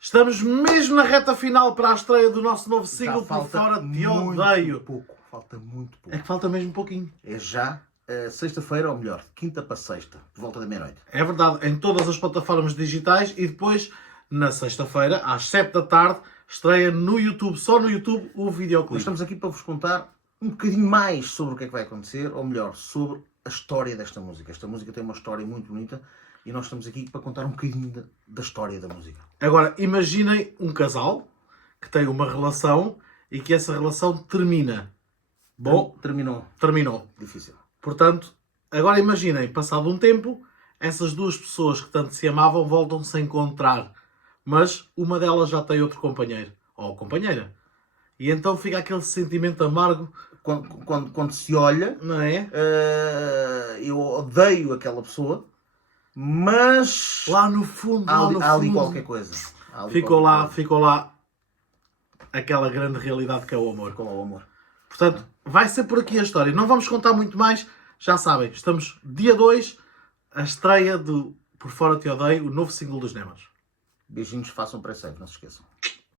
Estamos mesmo na reta final para a estreia do nosso novo Já single Por falta Fora Te muito Odeio. pouco. Falta muito pouco. É que falta mesmo um pouquinho. É já sexta-feira, ou melhor, quinta para sexta, por volta da meia-noite. É verdade, em todas as plataformas digitais e depois, na sexta-feira, às 7 da tarde, estreia no YouTube, só no YouTube, o Nós videoclipe. estamos aqui para vos contar um bocadinho mais sobre o que é que vai acontecer, ou melhor, sobre a história desta música. Esta música tem uma história muito bonita e nós estamos aqui para contar um bocadinho da história da música. Agora, imaginem um casal que tem uma relação e que essa relação termina. Bom, Terminou. terminou. Difícil. Portanto, agora imaginem, passado um tempo, essas duas pessoas que tanto se amavam voltam-se a encontrar, mas uma delas já tem outro companheiro, ou companheira. E então fica aquele sentimento amargo, Quando se olha, não é? eu odeio aquela pessoa, mas Lá no fundo, há ali qualquer coisa. Há ali ficou qualquer lá, coisa. ficou lá aquela grande realidade que é o amor. Qual é o amor? Portanto, vai ser por aqui a história. Não vamos contar muito mais, já sabem, estamos dia 2, a estreia do Por Fora Te Odeio, o novo single dos Nemas. Beijinhos, façam pré-save, não se esqueçam.